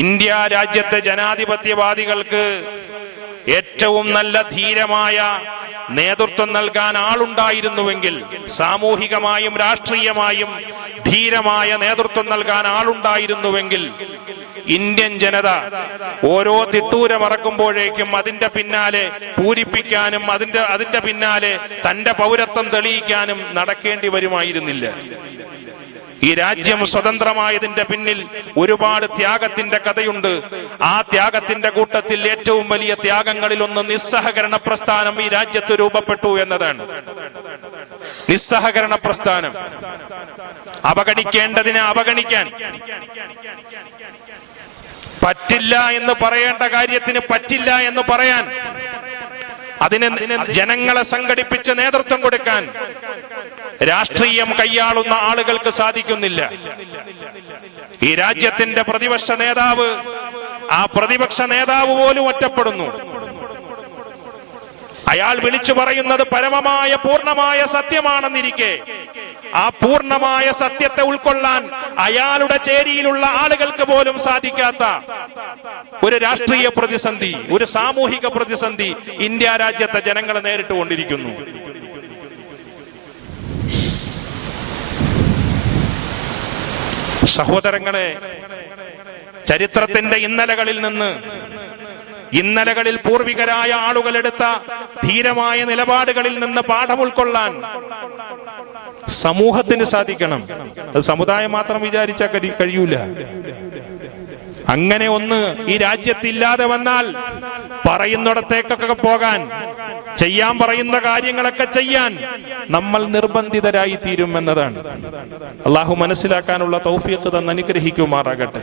India രാജ്യത്തെ ജനാധിപത്യവാദികൾക്ക് ഏറ്റവും നല്ല ധീരമായ നേതൃത്വം നൽകാൻ ആളുണ്ടായിരുന്നുവെങ്കിൽ, സാമൂഹികമായും രാഷ്ട്രീയമായും ധീരമായ നേതൃത്വം നൽകാൻ ആളുണ്ടായിരുന്നുവെങ്കിൽ, ഇന്ത്യൻ ജനത ഓരോ തിട്ടൂരമറക്കുമ്പോഴേക്കും അതിന്റെ പിന്നാലെ പൂരിപ്പിക്കാനും അതിന്റെ പിന്നാലെ തന്റെ പൗരത്വം തെളിയിക്കാനും നടക്കേണ്ടി വരുമായിരുന്നില്ല. ഈ രാജ്യം സ്വതന്ത്രമായതിന്റെ പിന്നിൽ ഒരുപാട് ത്യാഗത്തിന്റെ കഥയുണ്ട്. ആ ത്യാഗത്തിന്റെ കൂട്ടത്തിൽ ഏറ്റവും വലിയ ത്യാഗങ്ങളിൽ ഒന്ന് നിസ്സഹകരണ പ്രസ്ഥാനം ഈ രാജ്യത്ത് രൂപപ്പെട്ടു എന്നതാണ്. നിസ്സഹകരണ പ്രസ്ഥാനം. അവഗണിക്കേണ്ടതിനെ അവഗണിക്കാൻ, പറ്റില്ല എന്ന് പറയേണ്ട കാര്യത്തിന് പറ്റില്ല എന്ന് പറയാൻ, അതിന് ജനങ്ങളെ സംഘടിപ്പിച്ച് നേതൃത്വം കൊടുക്കാൻ രാഷ്ട്രീയം കൈയാളുന്ന ആളുകൾക്ക് സാധിക്കുന്നില്ല. ഈ രാജ്യത്തിന്റെ പ്രതിപക്ഷ നേതാവ്, ആ പ്രതിപക്ഷ നേതാവ് പോലും ഒറ്റപ്പെടുന്നു. അയാൾ വിളിച്ചു പറയുന്നത് പരമമായ പൂർണ്ണമായ സത്യമാണെന്നിരിക്കെ ആ പൂർണ്ണമായ സത്യത്തെ ഉൾക്കൊള്ളാൻ അയാളുടെ ചേരിയിലുള്ള ആളുകൾക്ക് പോലും സാധിക്കാത്ത ഒരു രാഷ്ട്രീയ പ്രതിസന്ധി, ഒരു സാമൂഹിക പ്രതിസന്ധി ഇന്ത്യ രാജ്യത്തെ ജനങ്ങൾ നേരിട്ടുകൊണ്ടിരിക്കുന്നു. സഹോദരങ്ങളെ, ചരിത്രത്തിന്റെ ഇന്നലകളിൽ പൂർവികരായ ആളുകളെടുത്ത ധീരമായ നിലപാടുകളിൽ നിന്ന് പാഠം ഉൾക്കൊള്ളാൻ സമൂഹത്തിന് സാധിക്കണം. അത് സമുദായം മാത്രം വിചാരിച്ചാൽ കഴിയൂല. അങ്ങനെ ഒന്ന് ഈ രാജ്യത്തില്ലാതെ വന്നാൽ പറയുന്നിടത്തേക്കൊക്കെ പോകാൻ, ചെയ്യാൻ പറയുന്ന കാര്യങ്ങളൊക്കെ ചെയ്യാൻ നമ്മൾ നിർബന്ധിതരായി തീരും എന്നതാണ്. അള്ളാഹു മനസ്സിലാക്കാനുള്ള തൗഫീഖ് തന്ന് അനുഗ്രഹിക്കുമാറാകട്ടെ.